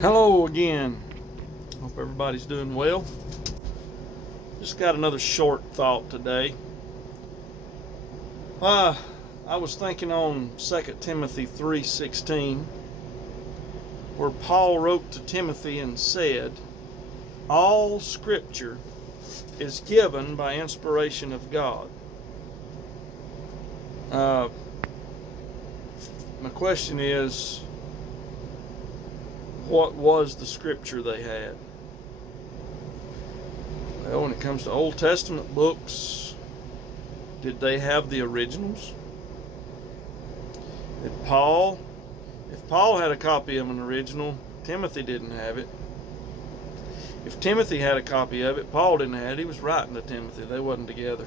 Hello again. Hope everybody's doing well. Just got another short thought today. I was thinking on 2 Timothy 3:16, where Paul wrote to Timothy and said, "All Scripture is given by inspiration of God." My question is, what was the scripture they had? Well, when it comes to Old Testament books, did they have the originals? If Paul had a copy of an original, Timothy didn't have it. If Timothy had a copy of it, Paul didn't have it. He was writing to Timothy. They wasn't together.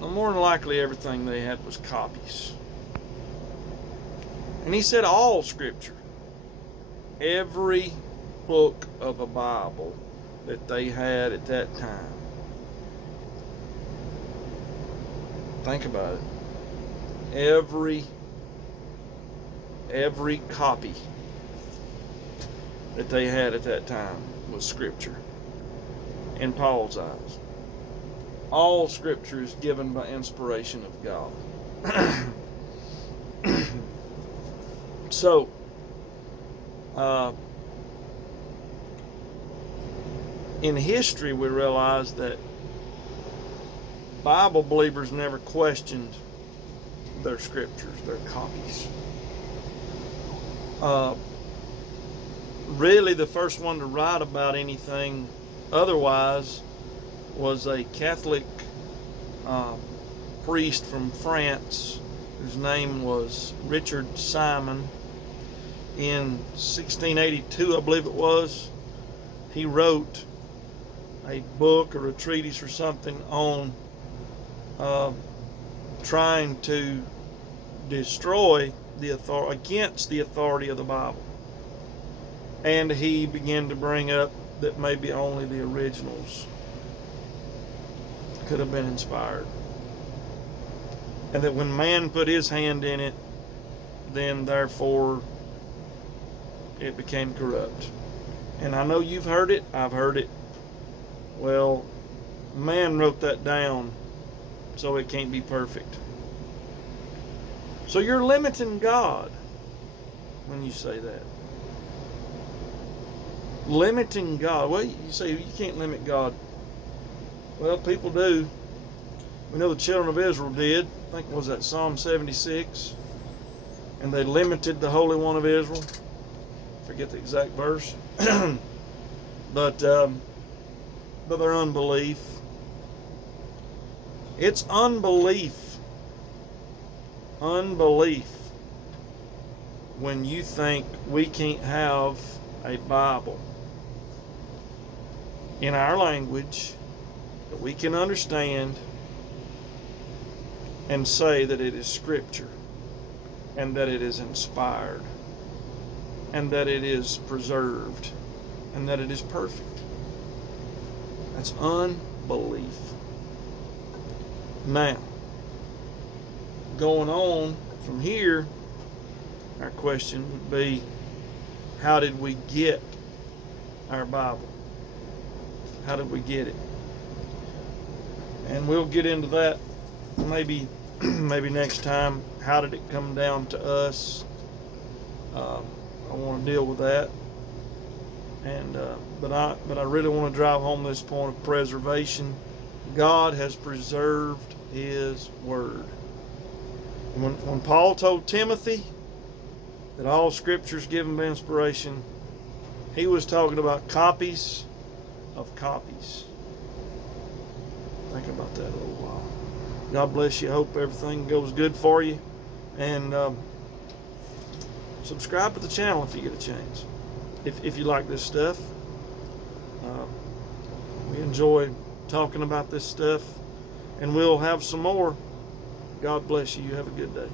More than likely, everything they had was copies. And he said all Scripture, every book of a Bible that they had at that time. Think about it. Every copy that they had at that time was Scripture in Paul's eyes. All Scripture is given by inspiration of God. So, in history, we realize that Bible believers never questioned their scriptures, their copies. Really, the first one to write about anything otherwise was a Catholic priest from France whose name was Richard Simon. In 1682, I believe it was, he wrote a book or a treatise or something on trying to destroy against the authority of the Bible. And he began to bring up that maybe only the originals could have been inspired. And that when man put his hand in it, then therefore it became corrupt. And I know you've heard it, I've heard it. Well, man wrote that down, so it can't be perfect. So you're limiting God when you say that. Limiting God. Well, you say you can't limit God. Well, people do. We know the children of Israel did. I think, was that Psalm 76? And they limited the Holy One of Israel. Forget the exact verse. But their unbelief. It's unbelief when you think we can't have a Bible in our language that we can understand and say that it is Scripture and that it is inspired and that it is preserved and that it is perfect. That's unbelief. Now, going on from here, our question would be, how did we get our Bible? How did we get it? And we'll get into that maybe next time. How did it come down to us? I want to deal with that. And but I really want to drive home this point of preservation. God has preserved His Word. When Paul told Timothy that all Scripture is given by inspiration, he was talking about copies of copies. Think about that a little while. God bless you. Hope everything goes good for you. And subscribe to the channel if you get a chance. If you like this stuff. We enjoy talking about this stuff. And we'll have some more. God bless you. You have a good day.